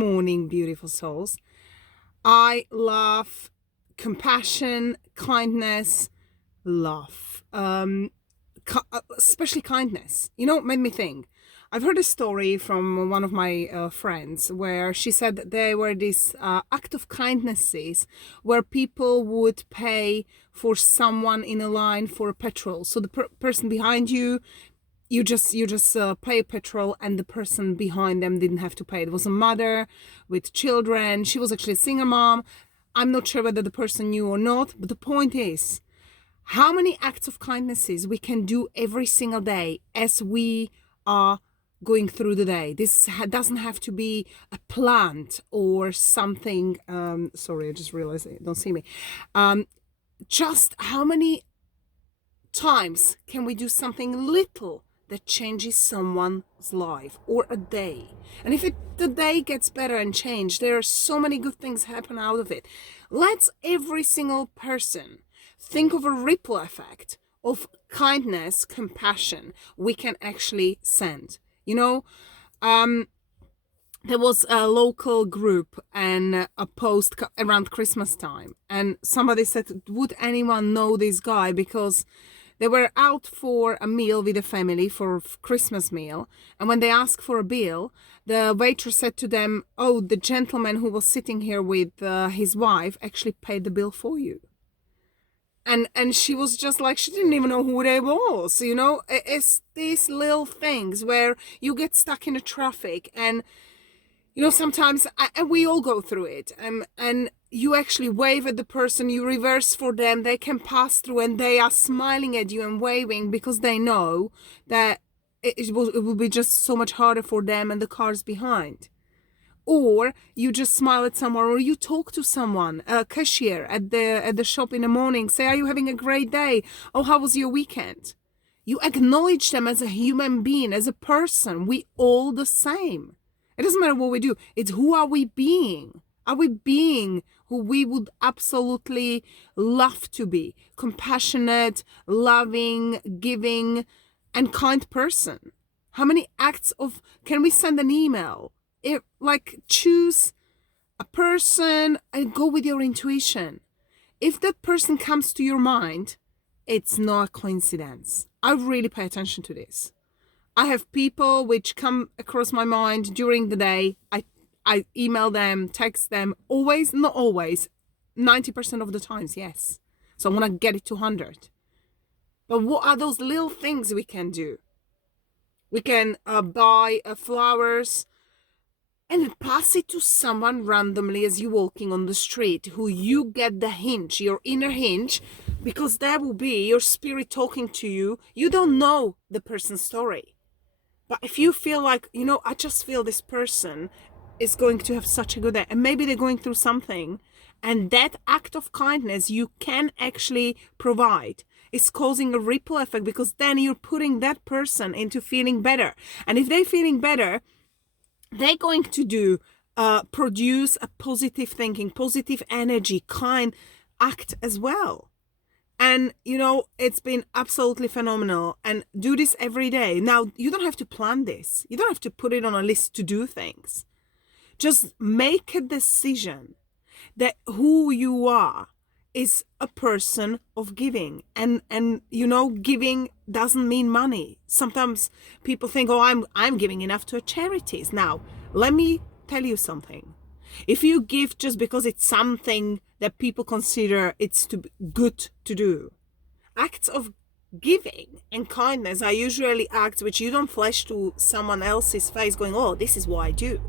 morning, beautiful souls. I love compassion, kindness, love, especially kindness. You know, it made me think. I've heard a story from one of my friends where she said that there were these act of kindnesses where people would pay for someone in a line for petrol. So the person behind you, you just pay petrol, and the person behind them didn't have to pay. It was a mother with children. She was actually a single mom. I'm not sure whether the person knew or not, but the point is, how many acts of kindnesses we can do every single day as we are going through the day. This doesn't have to be a plant or something. Sorry, I just realized you don't see me. Just how many times can we do something little that changes someone's life or a day? And if the day gets better and changed, there are so many good things happen out of it. Let's every single person think of a ripple effect of kindness, compassion we can actually send. You know, there was a local group and a post around Christmas time, and somebody said, would anyone know this guy? Because they were out for a meal with the family for a Christmas meal, and when they asked for a bill, the waiter said to them, oh, the gentleman who was sitting here with his wife actually paid the bill for you. And she was just like, she didn't even know who they was, you know. It's these little things where you get stuck in the traffic, and you know, sometimes, and we all go through it, and you actually wave at the person, you reverse for them, they can pass through, and they are smiling at you and waving because they know that it will be just so much harder for them and the cars behind. Or you just smile at someone, or you talk to someone, a cashier at the shop in the morning, say, are you having a great day? Oh, how was your weekend? You acknowledge them as a human being, as a person. We all the same. It doesn't matter what we do. It's who are we being? Are we being who we would absolutely love to be? Compassionate, loving, giving, and kind person. How many acts of, can we send an email? Choose a person and go with your intuition. If that person comes to your mind, it's not a coincidence. I really pay attention to this. I have people which come across my mind during the day. I email them, text them, always, not always, 90% of the times, yes. So I want to get it to 100. But what are those little things we can do? We can buy flowers and pass it to someone randomly as you're walking on the street, who you get the hint, your inner hint, because that will be your spirit talking to you. You don't know the person's story. But if you feel like, you know, I just feel this person is going to have such a good day, and maybe they're going through something, and that act of kindness you can actually provide is causing a ripple effect, because then you're putting that person into feeling better. And if they're feeling better, they're going to produce a positive thinking, positive energy, kind act as well. And, you know, it's been absolutely phenomenal. And do this every day. Now, you don't have to plan this. You don't have to put it on a list to do things. Just make a decision that who you are is a person of giving. And you know, giving doesn't mean money. Sometimes people think, oh, I'm giving enough to charities. Now, let me tell you something. If you give just because it's something that people consider it's good to do, acts of giving and kindness are usually acts which you don't flash to someone else's face going, oh, this is what I do.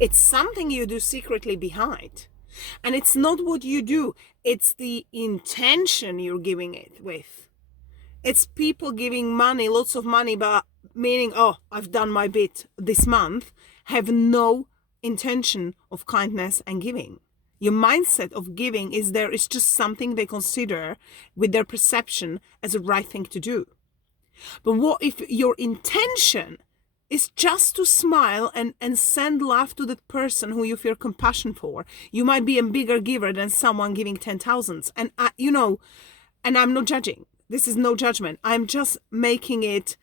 It's something you do secretly behind. And it's not what you do, it's the intention you're giving it with. It's people giving money, lots of money, but meaning, oh, I've done my bit this month, have no intention of kindness and giving. Your mindset of giving is there, it's just something they consider with their perception as a right thing to do. But what if your intention is just to smile and send love to that person who you feel compassion for? You might be a bigger giver than someone giving 10,000. And you know, and I'm not judging. This is no judgment. I'm just making it,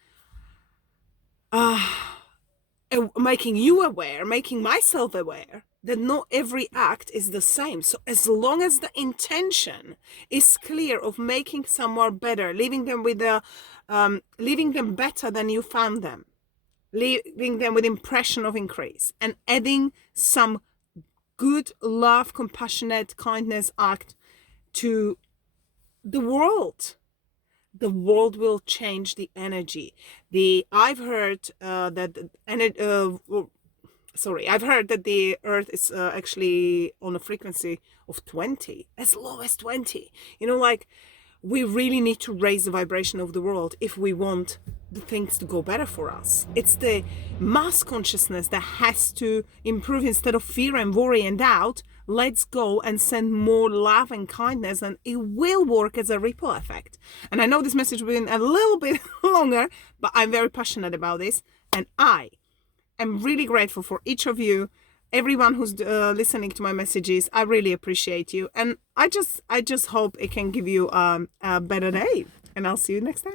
making you aware, making myself aware that not every act is the same. So as long as the intention is clear of making someone better, leaving them with leaving them better than you found them, leaving them with impression of increase, and adding some good love, compassionate, kindness act to the world will change the energy. I've heard I've heard that the earth is actually on a frequency of 20, as low as 20. Like, we really need to raise the vibration of the world if we want the things to go better for us. It's the mass consciousness that has to improve. Instead of fear and worry and doubt, let's go and send more love and kindness, and it will work as a ripple effect. And I know this message has been a little bit longer, but I'm very passionate about this, and I'm really grateful for each of you, everyone who's listening to my messages. I really appreciate you, and I just hope it can give you a better day, and I'll see you next time.